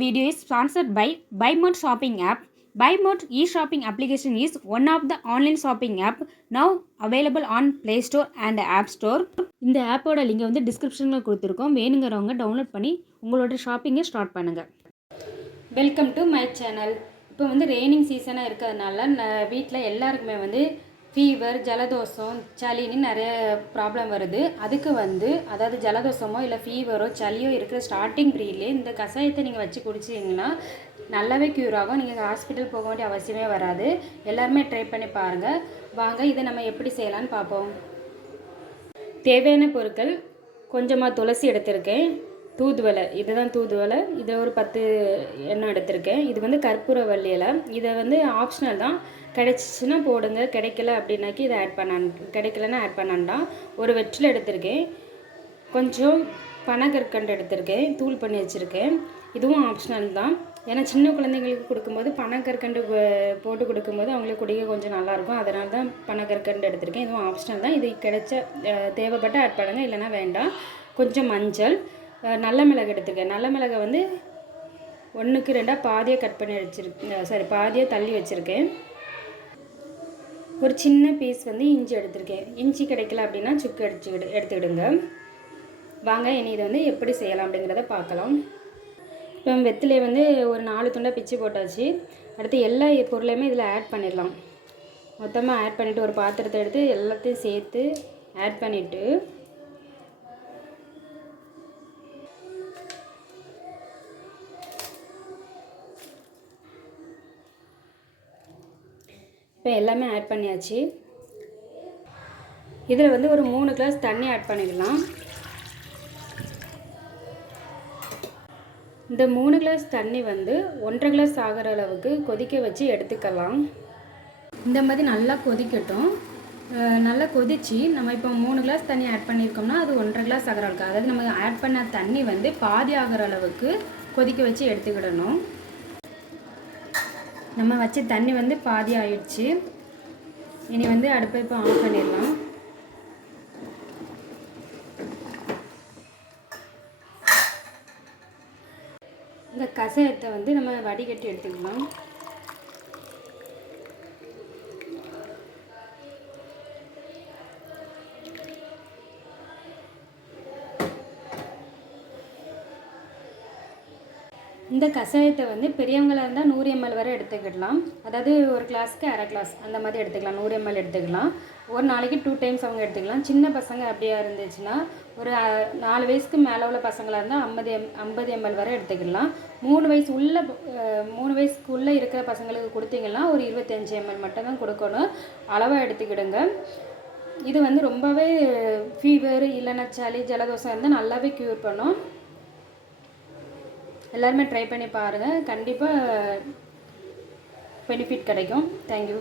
video is sponsored by BuyMode shopping app. BuyMode e-shopping application is one of the online shopping app now available on Play Store and App Store. இந்த ஆப்போட லிங்கை வந்து டிஸ்கிரிப்ஷனில் கொடுத்துருக்கோம். வேணுங்கிறவங்க download பண்ணி உங்களோட ஷாப்பிங்கை ஸ்டார்ட் பண்ணுங்கள். Welcome to my channel. இப்போ வந்து ரெய்னிங் சீசனாக இருக்கிறதுனால வீட்டில் எல்லாருக்குமே வந்து ஃபீவர், ஜலதோஷம், சளின்னு நிறைய ப்ராப்ளம் வருது. அதுக்கு வந்து அதாவது ஜலதோஷமோ இல்லை ஃபீவரோ சளியோ இருக்கிற ஸ்டார்டிங் பீரியட்லேயே இந்த கஷாயத்தை நீங்கள் வச்சு குடிச்சிங்கன்னா நல்லாவே க்யூர் ஆகும். நீங்கள் ஹாஸ்பிட்டல் போக வேண்டிய அவசியமே வராது. எல்லாருமே ட்ரை பண்ணி பாருங்கள். வாங்க இதை நம்ம எப்படி செய்யலான்னு பார்ப்போம். தேவையான பொருட்கள்: கொஞ்சமாக துளசி எடுத்திருக்கேன், தூதுவளை, இதுதான் தூதுவளை, இதில் ஒரு 10 எண்ணெய் எடுத்திருக்கேன். இது வந்து கற்பூரவள்ளி இலை. இதை வந்து ஆப்ஷனல் தான், கிடைச்சிச்சின்னா போடுங்க, கிடைக்கல அப்படின்னாக்கி இதை கிடைக்கலன்னா ஆட் பண்ணாண்டா. ஒரு வெற்றிலை எடுத்திருக்கேன், கொஞ்சம் பனகற்கண்டு எடுத்திருக்கேன், தூள் பண்ணி வச்சுருக்கேன். இதுவும் ஆப்ஷனல் தான். ஏன்னா சின்ன குழந்தைங்களுக்கு கொடுக்கும்போது பனகற்கண்டு போட்டு கொடுக்கும்போது அவங்களுக்கு குடிக்க கொஞ்சம் நல்லாயிருக்கும். அதனால தான் பனகற்கண்டு எடுத்திருக்கேன். இதுவும் ஆப்ஷனல் தான். இது கிடைச்ச தேவைப்பட்ட ஆட் பண்ணுங்கள், இல்லைனா வேண்டாம். கொஞ்சம் மஞ்சள், நல்ல மிளகு எடுத்துருக்கேன். நல்ல மிளகை வந்து 1க்கு 2 பாதியாக கட் பண்ணி வச்சுருக்கேன், பாதியாக தள்ளி வச்சுருக்கேன். ஒரு சின்ன பீஸ் வந்து இஞ்சி எடுத்திருக்கேன். இஞ்சி கிடைக்கல அப்படின்னா சுக்கு எடுத்துக்கிடுங்க. வாங்க இனி இதை வந்து எப்படி செய்யலாம் அப்படிங்கிறத பார்க்கலாம். இப்போ வெத்திலையை வந்து ஒரு 4 துண்டாக பிச்சு போட்டாச்சு. அடுத்து எல்லா பொருளையுமே இதில் ஆட் பண்ணிடலாம். மொத்தமாக ஆட் பண்ணிவிட்டு ஒரு பாத்திரத்தை எடுத்து எல்லாத்தையும் சேர்த்து ஆட் பண்ணிவிட்டு இப்போ எல்லாமே ஆட் பண்ணியாச்சு. இதில் வந்து ஒரு 3 கிளாஸ் தண்ணி ஆட் பண்ணிடலாம். இந்த 3 கிளாஸ் தண்ணி வந்து 1.5 கிளாஸ் ஆகிற அளவுக்கு கொதிக்க வச்சு எடுத்துக்கலாம். இந்த மாதிரி நல்லா கொதிக்கட்டும். நல்லா கொதித்து நம்ம இப்போ 3 கிளாஸ் தண்ணி ஆட் பண்ணியிருக்கோம்னா அது 1.5 கிளாஸ் ஆகிற அளவுக்கு, அதாவது நம்ம ஆட் பண்ண தண்ணி வந்து பாதி ஆகிற அளவுக்கு கொதிக்க வச்சு எடுத்துக்கிடணும். நம்ம வச்ச தண்ணி வந்து பாதி ஆயிடுச்சு. இனி வந்து அடுப்பை இப்போ ஆஃப் பண்ணிடலாம். இந்த கஷாயத்தை வந்து நம்ம வடிகட்டி எடுத்துக்கலாம். இந்த கஷாயத்தை வந்து பெரியவங்களாக இருந்தால் 100 ml வரை எடுத்துக்கிடலாம். அதாவது ஒரு கிளாஸுக்கு 1/2 கிளாஸ் அந்த மாதிரி எடுத்துக்கலாம். 100 ml எடுத்துக்கலாம். ஒரு நாளைக்கு 2 டைம்ஸ் அவங்க எடுத்துக்கலாம். சின்ன பசங்க அப்படியா இருந்துச்சுன்னா ஒரு 4 வயசுக்கு மேலே உள்ள பசங்களாக இருந்தால் 50 ml வரை எடுத்துக்கலாம். 3 வயசுக்குள்ளே இருக்கிற பசங்களுக்கு கொடுத்தீங்கன்னா ஒரு 25 ml மட்டும்தான் கொடுக்கணும். அளவாக எடுத்துக்கிடுங்க. இது வந்து ரொம்பவே ஃபீவர் இல்லைன்னா சளி, ஜலதோஷம் இருந்தால் நல்லாவே க்யூர் பண்ணும். எல்லாருமே ட்ரை பண்ணி பாருங்கள். கண்டிப்பாக பெனிஃபிட் கிடைக்கும். தேங்க்யூ.